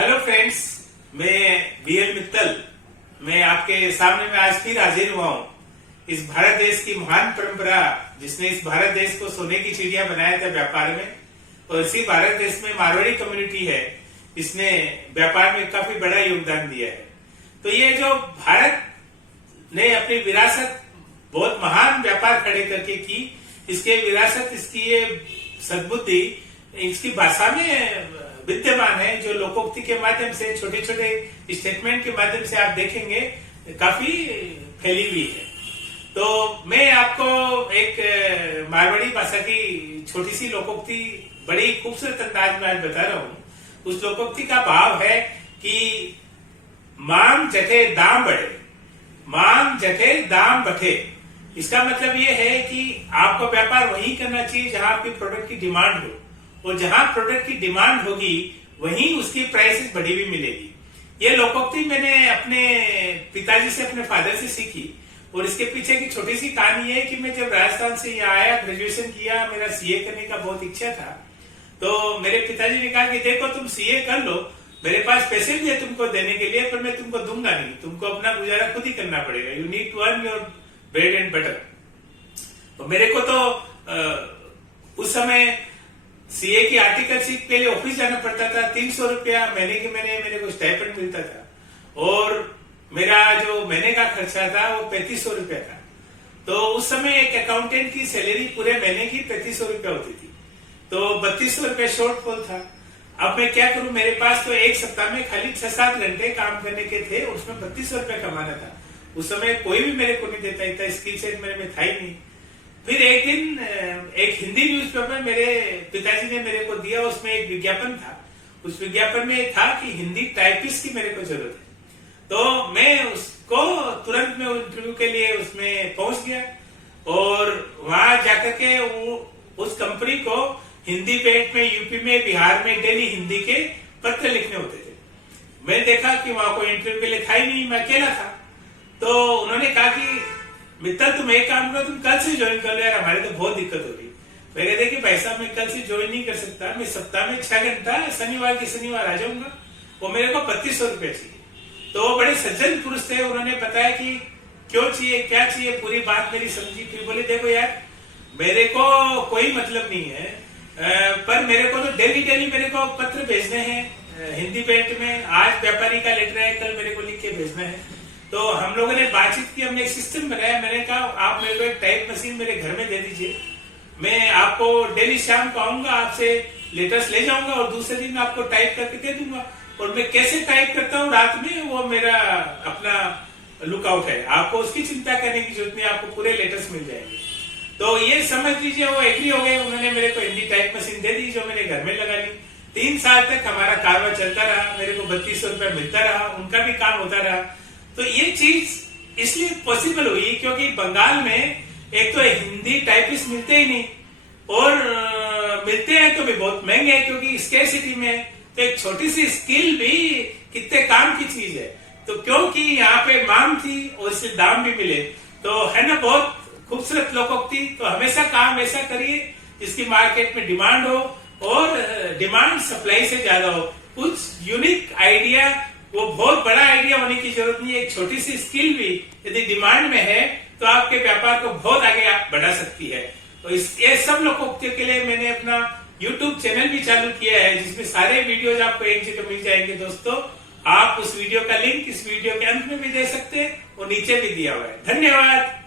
Hello friends, मैं BL Mittal. मैं आपके सामने में आज फिर हाजिर हुआ हूँ। इस भारत देश की महान परंपरा जिसने इस भारत देश को सोने की चिड़िया बनाया था व्यापार में, और इसी भारत देश में मारवाड़ी कम्युनिटी है जिसने व्यापार में काफी बड़ा योगदान दिया है। तो ये जो भारत ने अपनी विरासत बहुत महान व्यापार खड़े करके की, इसके विरासत, इसकी ये सद्बुद्धि इसकी भाषा में विद्यमान है, जो लोकोक्ति के माध्यम से, छोटे छोटे स्टेटमेंट के माध्यम से आप देखेंगे काफी फैली हुई है। तो मैं आपको एक मारवाड़ी भाषा की छोटी सी लोकोक्ति बड़ी खूबसूरत अंदाज में आज बता रहा हूँ। उस लोकोक्ति का भाव है कि मांग जटे दाम बढ़े, मांग जटे दाम बढ़े। इसका मतलब ये है कि आपको व्यापार वही करना चाहिए जहां आपकी प्रोडक्ट की डिमांड हो, और जहां प्रोडक्ट की डिमांड होगी वहीं उसकी प्राइसेस बढ़ी हुई मिलेगी। ये लोकोक्ति मैंने अपने पिताजी से, अपने फादर से सीखी, और इसके पीछे की छोटी सी कहानी है कि मैं जब राजस्थान से यहाँ आया, ग्रेजुएशन किया, मेरा सीए करने का बहुत इच्छा था। तो मेरे पिताजी ने कहा कि देखो तुम सीए कर लो, मेरे पास पैसे भी है तुमको देने के लिए, पर मैं तुमको दूंगा नहीं, तुमको अपना गुजारा खुद ही करना पड़ेगा। You need to earn your bread and butter. तो मेरे को तो उस समय सीए की आर्टिकलशिप के लिए ऑफिस जाना पड़ता था। 300 रुपया महीने के महीने मेरे को स्टाइपेंड मिलता था, और मेरा जो महीने का खर्चा था वो 3500 रुपया था। तो उस समय एक अकाउंटेंट की सैलरी पूरे महीने की 3500 रुपया होती थी, तो 3200 रुपया शॉर्टफॉल था। अब मैं क्या करूं, मेरे पास तो एक सप्ताह में खाली 6-7 घंटे काम करने के थे, और उसमें 3200 रुपया कमाना था। उस समय कोई भी मेरे को नहीं देता, इतना स्किल सेट मेरे में था ही नहीं। फिर एक दिन एक हिंदी न्यूज़पेपर मेरे पिताजी ने मेरे को दिया, उसमें एक विज्ञापन था। उस विज्ञापन में था कि हिंदी टाइपिस्ट की मेरे को जरूरत है। तो मैं उसको तुरंत में इंटरव्यू के लिए उसमें पहुंच गया, और वहां जाकर के उस कंपनी को हिंदी बेल्ट में, यूपी में, बिहार में डेली हिंदी के पत्र लिखने होते थे। मैं देखा कि वहां कोई इंटरव्यू के लिए था ही नहीं, मैं अकेला था। तो उन्होंने कहा कि मित्तल तुम एक काम करो, तुम कल से ज्वाइन कर लो यार, हमारे तो बहुत दिक्कत हो रही। मैं कहते कि भाई साहब मैं कल से ज्वाइन नहीं कर सकता, मैं सप्ताह में 6 घंटा शनिवार के शनिवार आ जाऊंगा, वो मेरे को 3200 रुपया चाहिए। तो वो बड़े सज्जन पुरुष थे, उन्होंने बताया कि क्यों चाहिए, क्या चाहिए, पूरी बात मेरी समझी। फिर बोले देखो यार, मेरे को कोई मतलब नहीं है, पर मेरे को तो डेली मेरे को पत्र भेजने हैं हिंदी बेल्ट में। आज व्यापारी का लेटर है, कल मेरे को लिख के भेजना है। तो हम लोगों ने बातचीत की, हमने एक सिस्टम बनाया। मैंने कहा आप मेरे को एक टाइप मशीन मेरे घर में दे दीजिए, मैं आपको डेली शाम को आऊंगा, आपसे लेटर्स ले जाऊंगा, और दूसरे दिन आपको टाइप करके दे दूंगा। और मैं कैसे टाइप करता हूँ रात में, वो मेरा अपना लुकआउट है, आपको उसकी चिंता करने की जरूरत नहीं, आपको पूरे लेटर्स मिल जाएंगे। तो ये समझ लीजिए वो एग्री हो गए, उन्होंने मेरे को हिंदी टाइप मशीन दे दी, जो मैंने घर में लगा ली। 3 साल तक हमारा कारवा चलता रहा, मेरे को 3200 रुपया मिलता रहा, उनका भी काम होता रहा। तो ये चीज इसलिए पॉसिबल हुई क्योंकि बंगाल में एक तो हिंदी टाइपिस्ट मिलते ही नहीं, और मिलते हैं तो भी बहुत महंगे हैं, क्योंकि स्केर्सिटी में। तो एक छोटी सी स्किल भी कितने काम की चीज है। तो क्योंकि यहाँ पे मांग थी और इससे दाम भी मिले, तो है ना बहुत खूबसूरत लोकोक्ति। तो हमेशा काम ऐसा करिए जिसकी मार्केट में डिमांड हो, और डिमांड सप्लाई से ज्यादा हो। कुछ यूनिक आइडिया, वो बहुत बड़ा आइडिया होने की जरूरत नहीं है। एक छोटी सी स्किल भी यदि डिमांड में है तो आपके व्यापार को बहुत आगे बढ़ा सकती है। तो ये सब लोकोक्तियों के लिए मैंने अपना YouTube चैनल भी चालू किया है, जिसमें सारे वीडियोज आपको एक जगह मिल जाएंगे। दोस्तों, आप उस वीडियो का लिंक इस वीडियो के अंत में भी दे सकते हैं, और नीचे भी दिया हुआ है। धन्यवाद।